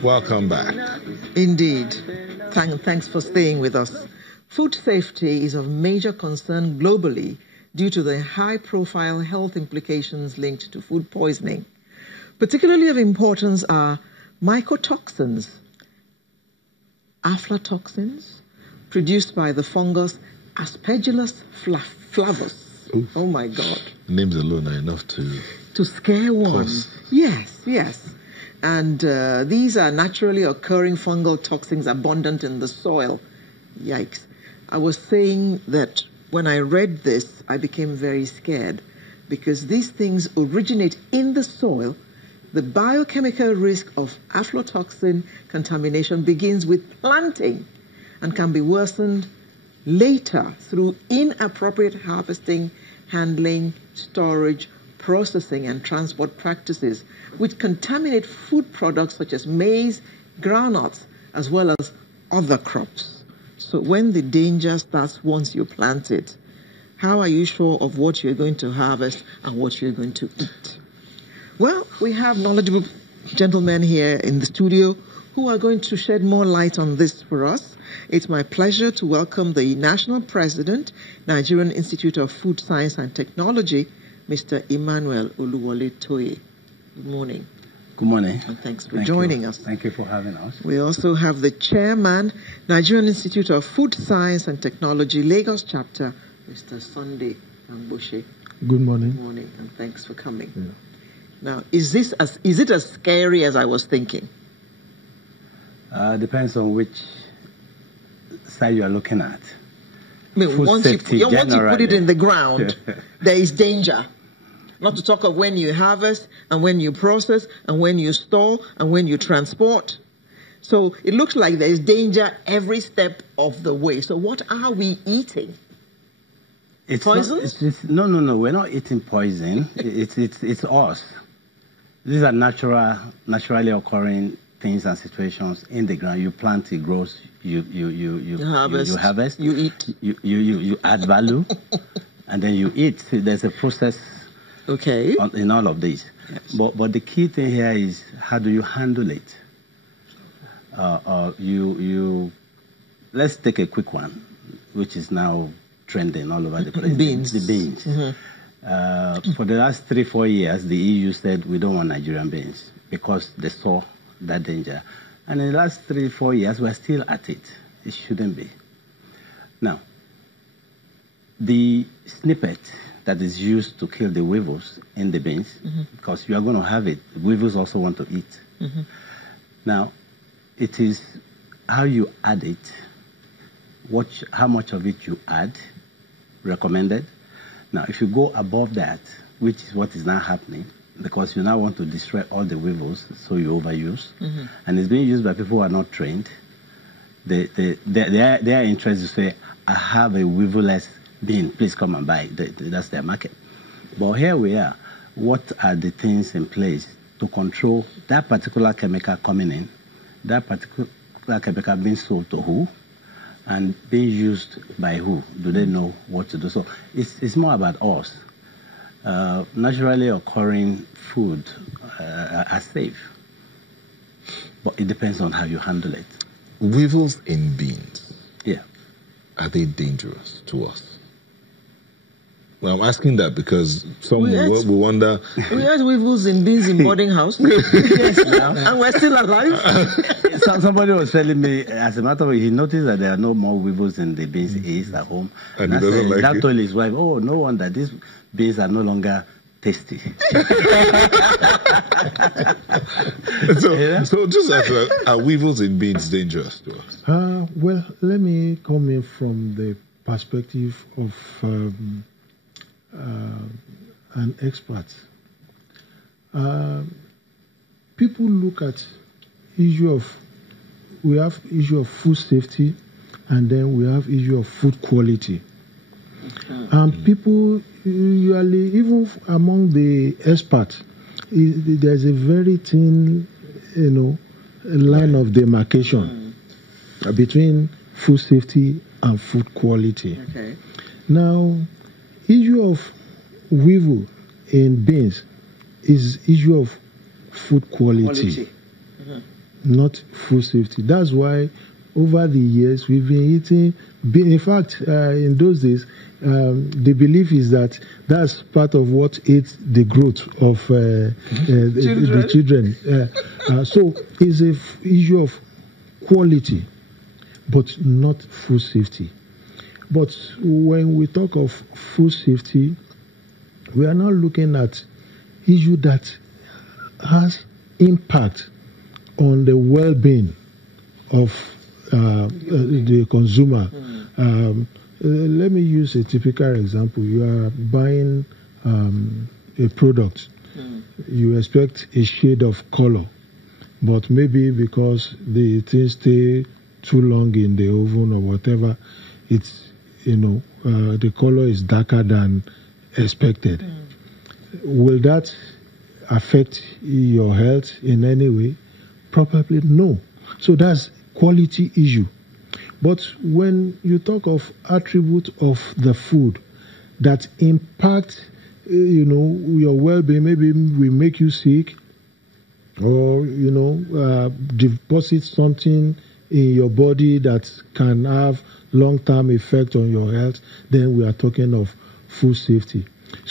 Welcome back. Indeed. Thanks for staying with us. Food safety is of major concern globally due to the high-profile health implications linked to food poisoning. Particularly of importance are mycotoxins, aflatoxins, produced by the fungus Aspergillus flavus. Oof. Oh my God. Names alone are enough to scare one. Pause. Yes. And these are naturally occurring fungal toxins abundant in the soil. Yikes. I was saying that when I read this, I became very scared because these things originate in the soil. The biochemical risk of aflatoxin contamination begins with planting and can be worsened later through inappropriate harvesting, handling, storage, processing, and transport practices, which contaminate food products such as maize, groundnuts, as well as other crops. So when the danger starts once you plant it, how are you sure of what you're going to harvest and what you're going to eat? Well, we have knowledgeable gentlemen here in the studio who are going to shed more light on this for us. It's my pleasure to welcome the National President, Nigerian Institute of Food Science and Technology, Mr. Emmanuel Oluwole Toye. Good morning. Good morning. And thanks for joining us. Thank you for having us. We also have the Chairman, Nigerian Institute of Food Science and Technology, Lagos Chapter, Mr. Sunday Amboshe. Good morning. Good morning, and thanks for coming. Yeah. Now, is it as scary as I was thinking? Depends on which side you are looking at. I mean, once you put it in the ground, there is danger. Not to talk of when you harvest and when you process and when you store and when you transport. So it looks like there is danger every step of the way. So what are we eating? Poison? No. We're not eating poison. it's us. These are naturally occurring things and situations in the ground. You plant, it grows. You harvest. You eat. You add value, and then you eat. There's a process. Okay. In all of these. Yes. But the key thing here is how do you handle it? Let's take a quick one, which is now trending all over the place. Beans. The beans. Mm-hmm. For the last 3-4 years, the EU said we don't want Nigerian beans because they saw that danger. And in the last 3-4 years, we're still at it. It shouldn't be. Now, the snippet that is used to kill the weevils in the beans, because you are going to have it. The weevils also want to eat. Now, it is how you add it, how much of it you add, recommended. Now, if you go above that, which is what is now happening, because you now want to destroy all the weevils, so you overuse, and it's being used by people who are not trained. Their interest is to say, I have a weevil-less bean, please come and buy it. That's their market. But here we are. What are the things in place to control that particular chemical coming in, that particular chemical being sold to who, and being used by who? Do they know what to do? So it's more about us. Naturally occurring food are safe, but it depends on how you handle it. Weevils in beans. Yeah. Are they dangerous to us? Well, I'm asking that because some will wonder. We had weevils in beans in boarding house. Yes, and we're still alive. Somebody was telling me, as a matter of fact, he noticed that there are no more weevils in the beans he eats at home. And he doesn't like that it. told his wife, oh, no wonder these beans are no longer tasty. So just ask, are weevils in beans dangerous to us? Well, let me come in from the perspective of an expert. People look at we have issue of food safety, and then we have issue of food quality. And people usually, even among the experts, there's a very thin, line of demarcation between food safety and food quality. Okay. Now, issue of weevil in beans is issue of food quality. not food safety. That's why over the years we've been eating. In fact, in those days, the belief is that that's part of what aids the growth of the children. So it's an issue of quality, but not food safety. But when we talk of food safety, we are not looking at issue that has impact on the well-being of the consumer. Let me use a typical example. You are buying a product. You expect a shade of color, but maybe because the things stay too long in the oven or whatever, it's, the color is darker than expected. Will that affect your health in any way? Probably no. So that's quality issue. But when you talk of attribute of the food that impact, your well-being, maybe we make you sick, or deposit something in your body that can have long-term effect on your health, then we are talking of food safety.